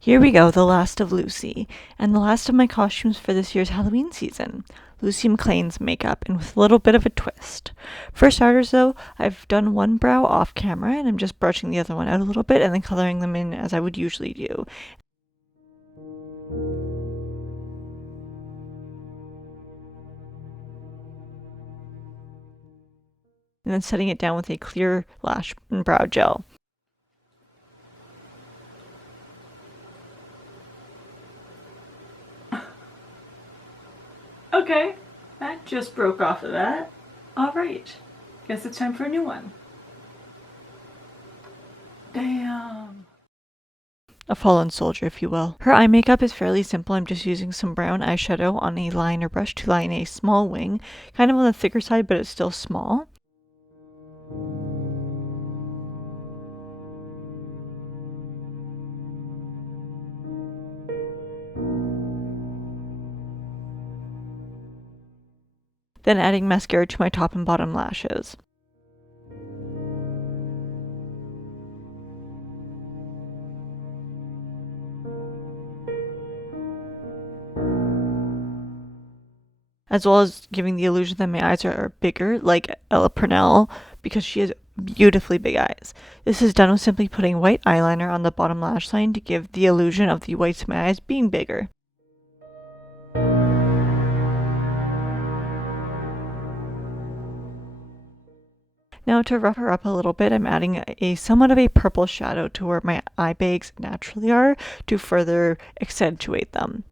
Here we go, the last of Lucy, and the last of my costumes for this year's Halloween season. Lucy MacLean's makeup, and with a little bit of a twist. For starters though, I've done one brow off camera, and I'm just brushing the other one out a little bit and then coloring them in as I would usually do. And then setting it down with a clear lash and brow gel. Okay, that just broke off of that. Alright, guess it's time for a new one. Damn. A fallen soldier, if you will. Her eye makeup is fairly simple. I'm just using some brown eyeshadow on a liner brush to line a small wing, kind of on the thicker side, but it's still small. Then adding mascara to my top and bottom lashes. As well as giving the illusion that my eyes are bigger, like Ella Purnell, because she has beautifully big eyes. This is done with simply putting white eyeliner on the bottom lash line to give the illusion of the whites of my eyes being bigger. Now to rough her up a little bit, I'm adding a somewhat of a purple shadow to where my eye bags naturally are to further accentuate them.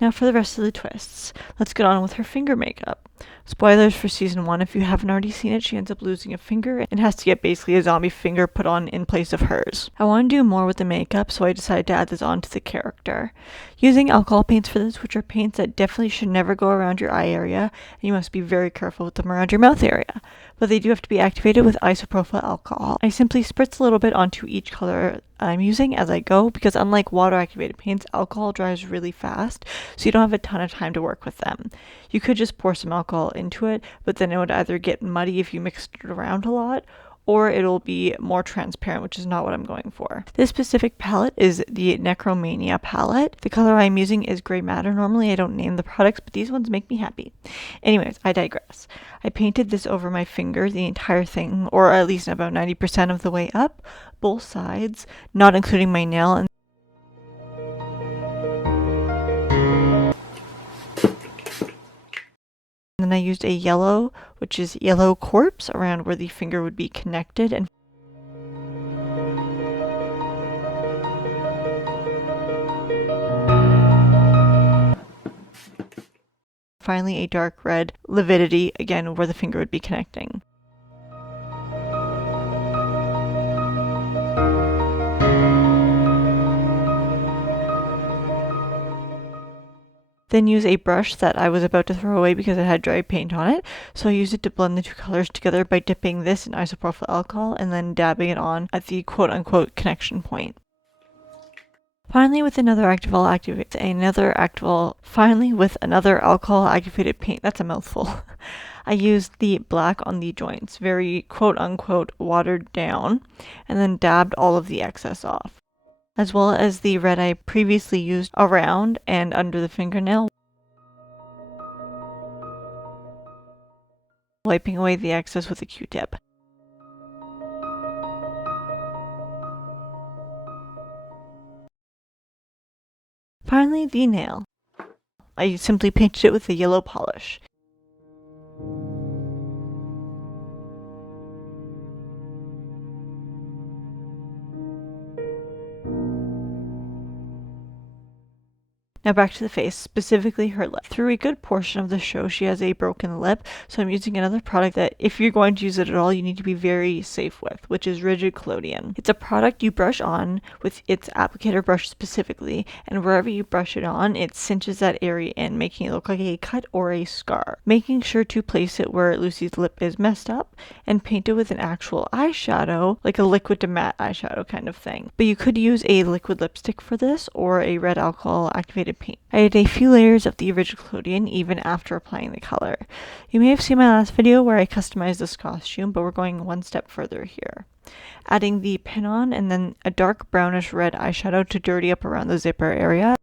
Now for the rest of the twists, let's get on with her finger makeup. Spoilers for season 1, if you haven't already seen it, she ends up losing a finger and has to get basically a zombie finger put on in place of hers. I want to do more with the makeup, so I decided to add this on to the character. Using alcohol paints for this, which are paints that definitely should never go around your eye area, and you must be very careful with them around your mouth area. But they do have to be activated with isopropyl alcohol. I simply spritz a little bit onto each color I'm using as I go, because unlike water activated paints, alcohol dries really fast, so you don't have a ton of time to work with them. You could just pour some alcohol into it, but then it would either get muddy if you mixed it around a lot, or it'll be more transparent, which is not what I'm going for. This specific palette is the Necromania palette. The color I'm using is Gray Matter. Normally I don't name the products, but these ones make me happy. Anyways, I digress. I painted this over my finger, the entire thing, or at least about 90% of the way up, both sides, not including my nail. And then I used a yellow, which is yellow corpse, around where the finger would be connected, and finally a dark red lividity, again where the finger would be connecting. Then use a brush that I was about to throw away because it had dry paint on it, so I used it to blend the two colors together by dipping this in isopropyl alcohol and then dabbing it on at the quote-unquote connection point. Finally with another alcohol activated paint, that's a mouthful. I used the black on the joints, very quote-unquote watered down, and then dabbed all of the excess off, as well as the red I previously used around and under the fingernail, wiping away the excess with a Q-tip. Finally, the nail. I simply painted it with a yellow polish. Now back to the face, specifically her lip. Through a good portion of the show, she has a broken lip, so I'm using another product that, if you're going to use it at all, you need to be very safe with, which is Rigid Collodion. It's a product you brush on with its applicator brush specifically, and wherever you brush it on, it cinches that area in, making it look like a cut or a scar. Making sure to place it where Lucy's lip is messed up, and paint it with an actual eyeshadow, like a liquid to matte eyeshadow kind of thing. But you could use a liquid lipstick for this, or a red alcohol activated faded paint. I did a few layers of the original Nickelodeon even after applying the color. You may have seen my last video where I customized this costume, but we're going one step further here. Adding the pin on and then a dark brownish red eyeshadow to dirty up around the zipper area.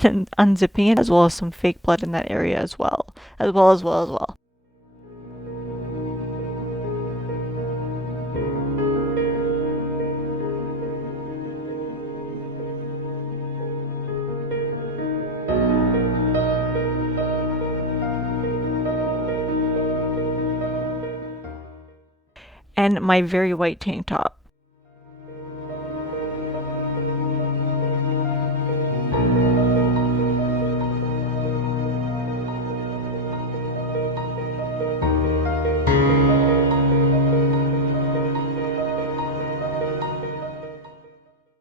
And unzipping it, as well as some fake blood in that area as well. And my very white tank top.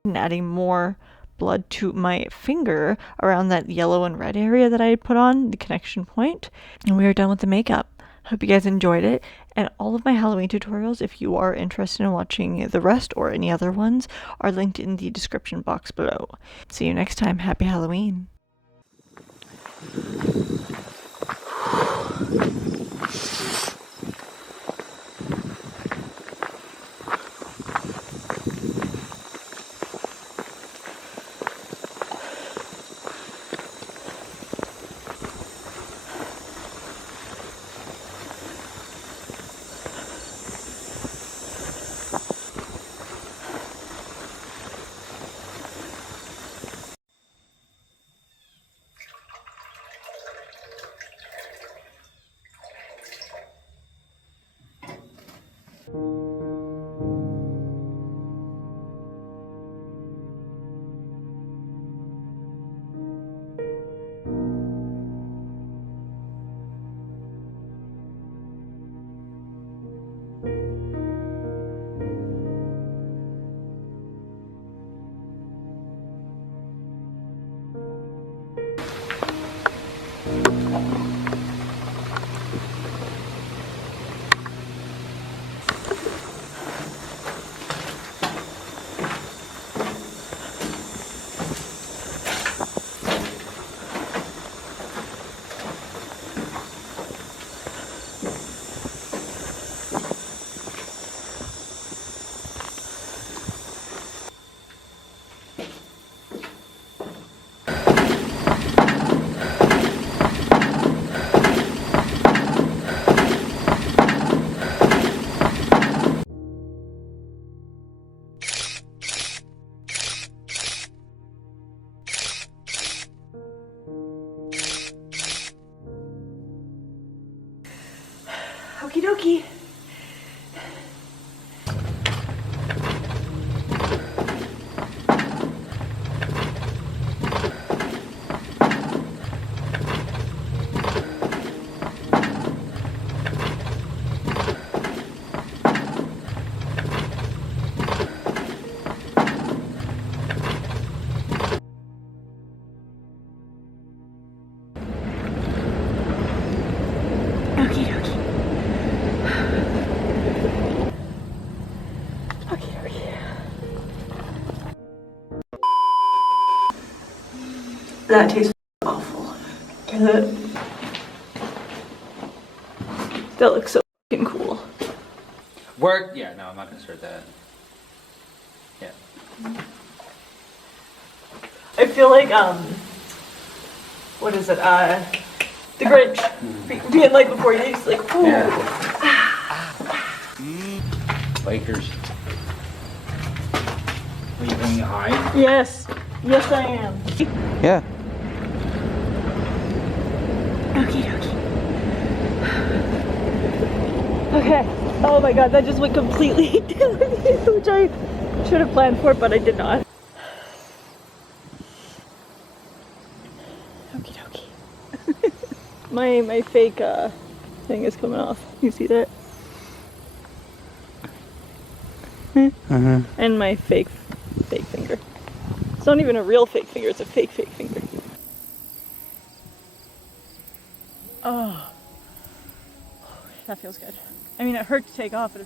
And adding more blood to my finger around that yellow and red area that I had put on, the connection point. And we are done with the makeup. Hope you guys enjoyed it. And all of my Halloween tutorials, if you are interested in watching the rest or any other ones, are linked in the description box below. See you next time. Happy Halloween. Okie dokie. That tastes awful. That looks so fucking cool. Work? Yeah, no, I'm not gonna start that. Yeah. I feel like, what is it, the Grinch. Being like before you just like, ooh. Yeah. Bikers. Are you going high? Yes. Yes, I am. Yeah. Okie dokie. Okay. Oh my god, that just went completely down, which I should have planned for, but I did not. Okie dokie. my fake thing is coming off. You see that? And my fake finger. It's not even a real fake finger, it's a fake finger. Oh, that feels good. I mean, it hurt to take off, but it